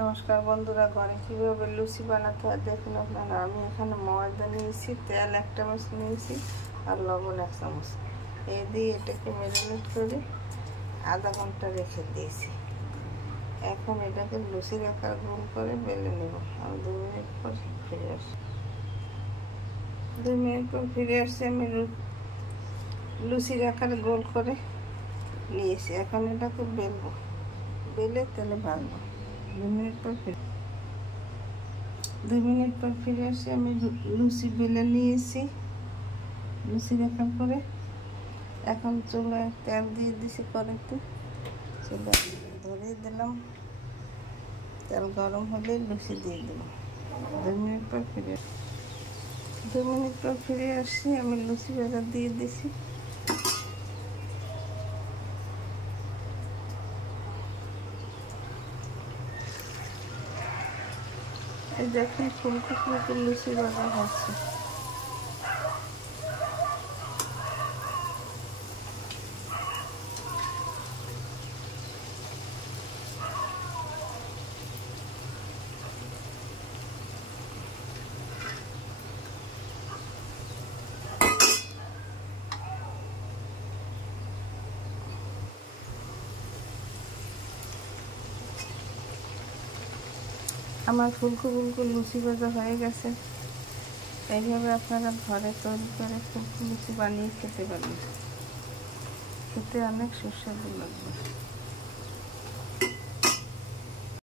নমস্কার বন্ধুরা, ঘরে কীভাবে লুচি বানাতে হয় দেখুন আপনারা। আমি এখানে ময়দা নিয়েছি, তেল 1 চামচ নিয়েছি আর লবণ 1 চামচ। এই দিয়ে এটাকে ম্যারিনেট করে আধা ঘন্টা রেখে দিয়েছি। এখন এটাকে লুচির আকার গোল করে বেলে নেব। আমি 2 মিনিট পর ফিরে আসি। 2 মিনিট পর ফিরে আসছি। আমি লুচির আকারে গোল করে নিয়েছি। এখন এটাকে বেলবো, বেলে তেলে ভাজবো। 2 মিনিট পর ফিরে আসি। আমি লুচি বেলে নিয়েছি লুচির আকার করে। এখন চুলায় তেল দিয়ে দিছি, কড়াইতে চুলা ধরিয়ে দিলাম। তেল গরম হলে লুচি দিয়ে দিলাম। 2 মিনিট পর ফিরে আসছি। আমি লুচি ভাজা দিয়ে দিছি। এই দেখুন ফুলকো ফুলকো লুচি ভাজা হচ্ছে। আমার ফুলকো ফুলকো লুচি ভাজা হয়ে গেছে। এইভাবে আপনারা ঘরে তৈরি করে ফুলকো লুচি বানিয়ে খেতে পারেন। খেতে অনেক সুস্বাদু লাগবে।